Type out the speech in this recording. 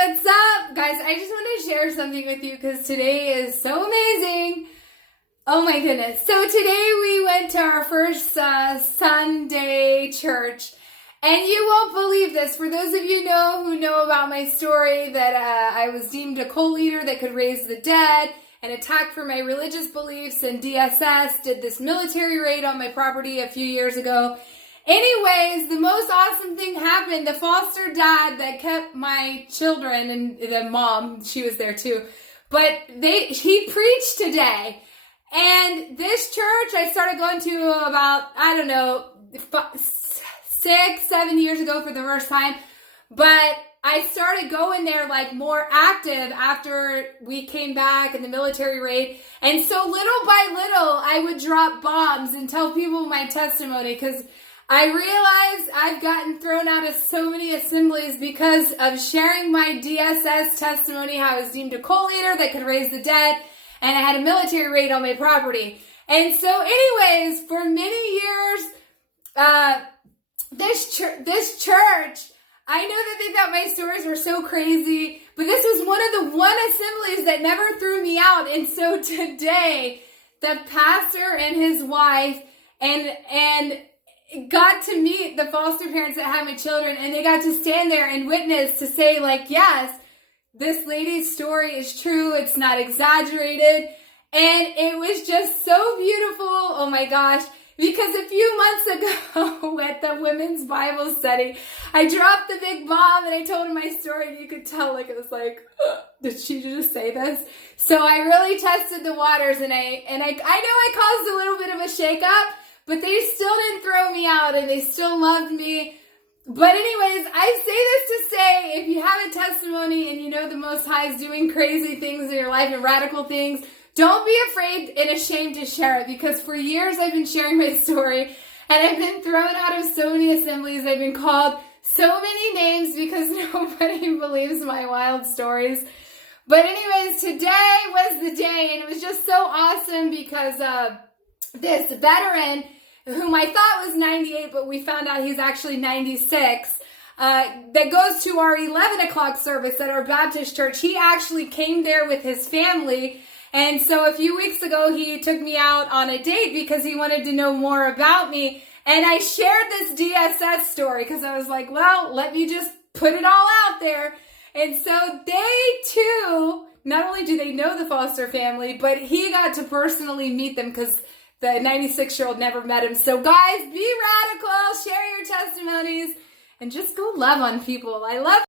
what's up? Guys, I just want to share something with you because today is so amazing. Oh my goodness. So today we went to our first Sunday church. And you won't believe this. For those of you who know about my story, that I was deemed a cult leader that could raise the dead and attacked for my religious beliefs, and DSS did this military raid on my property a few years ago. Anyways, the most awesome thing happened. The foster dad that kept my children, and the mom, she was there too, but he preached today. And this church I started going to about, 6-7 years ago for the first time, but I started going there like more active after we came back in the military raid. And so little by little, I would drop bombs and tell people my testimony, because I realized I've gotten thrown out of so many assemblies because of sharing my DSS testimony, how I was deemed a cult leader that could raise the dead, and I had a military raid on my property. And so anyways, for many years, this church, I know that they thought my stories were so crazy, but this was one of the assemblies that never threw me out. And so today, the pastor and his wife and got to meet the foster parents that had my children, and they got to stand there and witness to say, like, yes, this lady's story is true. It's not exaggerated. And it was just so beautiful. Oh my gosh. Because a few months ago at the women's Bible study, I dropped the big bomb and I told him my story, and you could tell, like, it was like, did she just say this? So I really tested the waters, and I know I caused a little bit of a shakeup, but they still didn't throw me out, and they still loved me. But anyways, I say this to say, if you have a testimony and you know the Most High is doing crazy things in your life and radical things, don't be afraid and ashamed to share it, because for years I've been sharing my story, and I've been thrown out of so many assemblies. I've been called so many names because nobody believes my wild stories. But anyways, today was the day, and it was just so awesome because this veteran, whom I thought was 98, but we found out he's actually 96, that goes to our 11 o'clock service at our Baptist church. He actually came there with his family. And so a few weeks ago, he took me out on a date because he wanted to know more about me. And I shared this DSS story because I was like, well, let me just put it all out there. And so they too, not only do they know the foster family, but he got to personally meet them because the 96-year-old never met him. So guys, be radical, share your testimonies, and just go love on people. I love